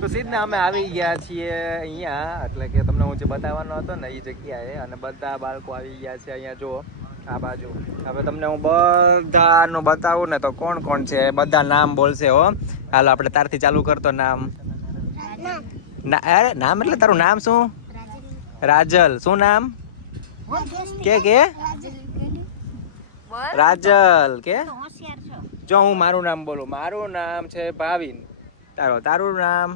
તો સીધને અમે આવી ગયા છીએ અહીંયા. એટલે કે તમને હું જે બતાવવાનો હતો ને એ જગ્યાએ. અને બધા બાળકો આવી ગયા છે અહીંયા. જો આ બાજુ. હવે તમને હું બધાનું બતાવું ને તો કોણ કોણ છે? બધા નામ બોલશે હો. હાલો આપણે તારથી ચાલુ કરતો નામ. ના અરે નામ એટલે તારું નામ શું? રાજલ. શું નામ? કે કે? રાજલ. કે? જો હું મારું નામ બોલું. મારું નામ છે ભાવિન. તારો તારું નામ?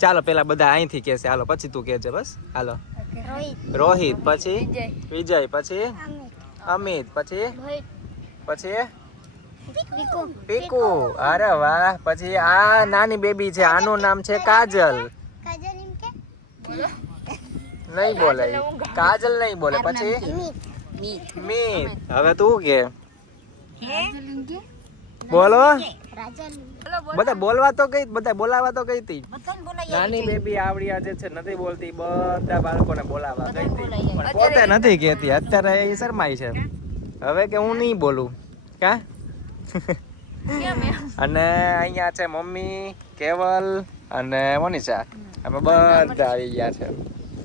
ચાલો પેલા બધા અહીંથી કેસે હાલો પછી તું કહેજે બસ? હાલો. રોહિત. પછી? વિજય. પછી? અમિત. પછી? પછી? પીકુ અરે વાહ. પછી આ નાની બેબી છે. આનું નામ છે કાજલ. નહીં બોલે. કાજલ નહીં બોલે. પછી? મીત. હવે તું કે? બોલો. બધા બોલવા તો કઈ બધા બોલાવા તો કઈ હતી નાની બેબી આવડી આજે છે નથી બોલતી બધા બાળકોને બોલાવા ગઈ હતી પણ પોતે નથી કહેતી અત્યારે એ શરમાય છે. હવે કે હું નહીં બોલું કા? અને અહીંયા છે મમ્મી કેવલ અને મોનિશા અમે બધા આવી ગયા છે.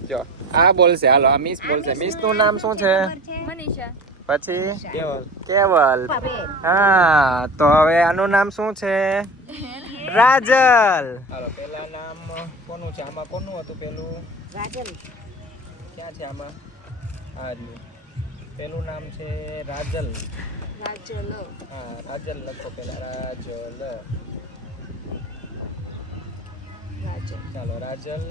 જો આ બોલશે હાલો આ મિસ બોલશે. મિસનું નામ શું છે? મનીષા. પછી? કેવલ. કેવલ. હા તો હવે આનું નામ શું છે? રાજલ. પેલા નામ કોનું છે? આમાં કોનું હતું પેલું? રાજલ. ક્યાં છે આમાં? હા પેલું નામ છે રાજલ. રાજલ. હા રાજલ લખો પેલા. રાજલ. રાજલ. ચાલો રાજલ.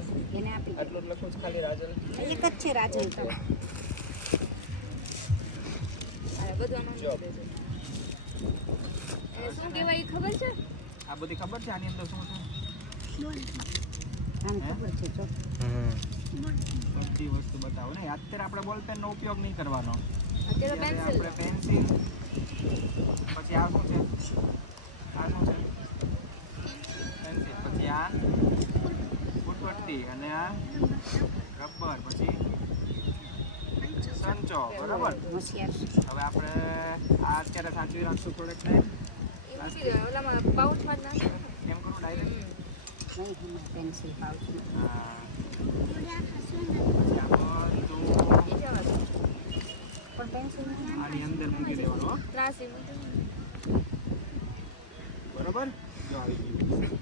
આટલું જ લખું છું ખાલી રાજલ? એક જ છે રાજલ. એને શું કહેવાય ખબર છે? આ બધી ખબર છે? આની અંદર શું છે બધી વસ્તુ બતાવો. ને અત્યારે આપણે બોલ પેનનો ઉપયોગ નહીં કરવાનો. આપણે પેન્સિલ પછી આ શું છે? આ શું છે? પેન્સિલ પછી આ ફૂટપટ્ટી અને આ રબર. પછી સંચો બરાબર? હવે આપણે આ અત્યારે સાચવી રાખશું થોડેક ટાઈમ એ મૂકી દેવાય ઓલામાં પાઉચમાં જ નાખો કેમ કરું ડાયરેક્ટ બરોબર? જો આવી ગયું.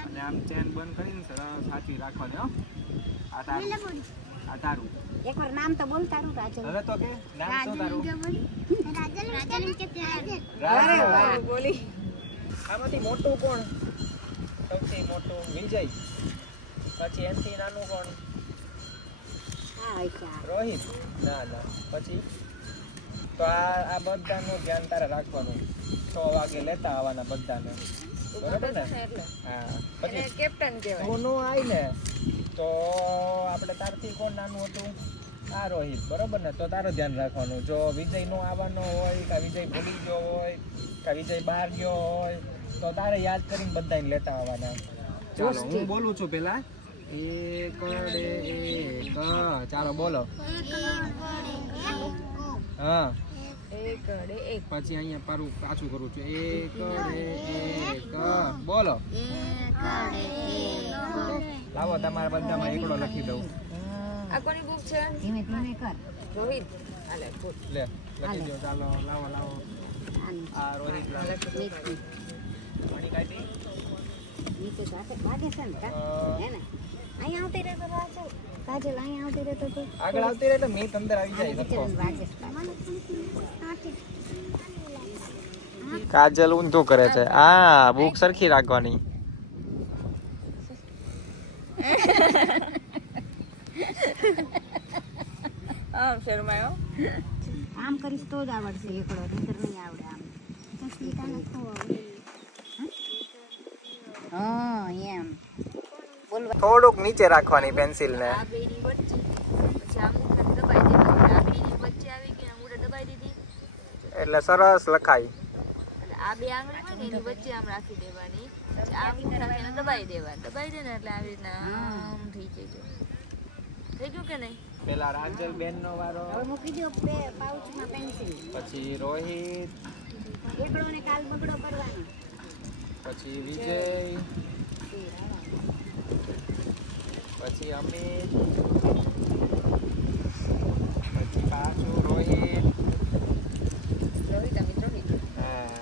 અને આમ ચેન બંધ કરીને સરસ સાચી રાખવાની હો. આ તારું. આ તારું. એકવાર નામ તો બોલ તારું રાજલ. હવે તો કે નામ શું તારું? અરે વાહ, બોલી. આમાંથી મોટું કોણ? સૌથી મોટું વિજય. પછી એનથી નાનું કોણ? રોહિત. ના ના. પછી? તો આ આ બધાનું ધ્યાન તારે રાખવાનું. છ વાગે લેતા આવવાના બધાને. બરાબર ને? હા. પછી કેપ્ટન કહેવાય. તું નો આય ને તો આપણે તારથી કોણ નાનું હતું આ રોહિત બરોબર ને તો તારું ધ્યાન રાખવાનું જો વિજય નો આવવાનો હોય કે વિજય ભૂલી ગયો હોય કે વિજય બહાર ગયો હોય તો તારે યાદ કરીને બધાને લેતા આવવાના ચાલો હું બોલું છું પેલા એક એક ચાલો બોલો હા એક પછી અહીંયા પારું પાછું કરું છું. એક એક બોલો. લાવો તમારા બધામાં એકડો લખી દઉં. આ કોની બુક છે? ધીમે ધીમે કર. રોહિત. હાલે બોલ. લે લખી દો. ચાલો લાવો લાવો. આ રોહિત લાવો. નીચે કાઢી નીચે તો આટલે છે ને હે. ને? અહીંયા આવતી કાજલ અહીંયા આવતી રહેતો તું આગળ આવતી રહે એટલે મેં અંદર આવી જાય કાજલ. ઊંધો ઊંધું કરે છે. આ બુક સરખી રાખવાની. આમ શર્માયો? આમ કરીશ તો જ આવડશે એકડો નહીતર નહીં આવડે આમ. હા? એમ. થોડુંક નીચે રાખવાની પેન્સિલ ને આ બેની વચ્ચે પછી આ મુઠ્ઠાને દબાઈ દેવાની આ બેની વચ્ચે આવી ગઈ અંગૂઠે દબાઈ દીધી એટલે સરસ લખાય. એટલે આ બે આંગળી હોય ને એની વચ્ચે આમ રાખી દેવાની. પછી આ મુઠ્ઠા દબાઈ દેવા દબાઈ દે ને એટલે આવી રીતના આમ થઈ જાય. થઈ ગયું કે નહીં? પેલા રાજલ બેન નો વારો. હવે મૂકી દો પે પાઉચમાં પેન્સિલ. પછી રોહિત. એકડો ને કાલ બગડો કરવાનો. પછી વિજય. પછી અમિત. પછી પાછું રોહિત અમિત રોહિત હા.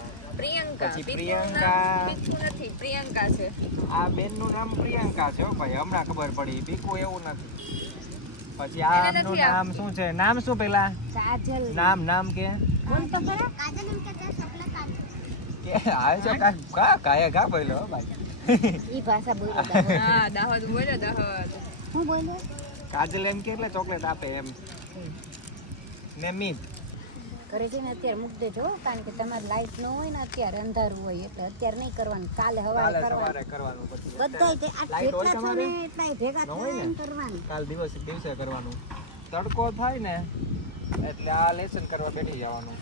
પ્રિયંકા પછી પ્રિયંકા. નથી પ્રિયંકા છે. આ બેનનું નામ પ્રિયંકા છે હો ભાઈ હમણાં ખબર પડી પીકુ એવું નથી. પછી આ નામ શું છે? નામ શું પેલા? કાજલ. નામ નામ કે? બોલ તો ખરા કાજલ એમ કે સપના કાજલ. કે કાયા કા બોલ્યો ભાઈ? ઈ ભાષા બોલો હા દાહોદ બોલ્યો દાહોદ. હું બોલ્યો કાજલ એમ કે એટલે ચોકલેટ આપે એમ. ને મીત કરે જઈને અત્યારે મૂકી દેજો કારણ કે તમારે લાઈટ ન હોય ને અત્યારે અંધારું હોય એટલે અત્યારે નહીં કરવાનું. કાલે હવા હવારે કરવાનું. બધા જેટલા છો ને તમારે? ભેગા થઈને કરવાનું. કાલ દિવસ દિવસે કરવાનું. તડકો થાય ને એટલે આ લેસન કરવા બેઠી જવાનું.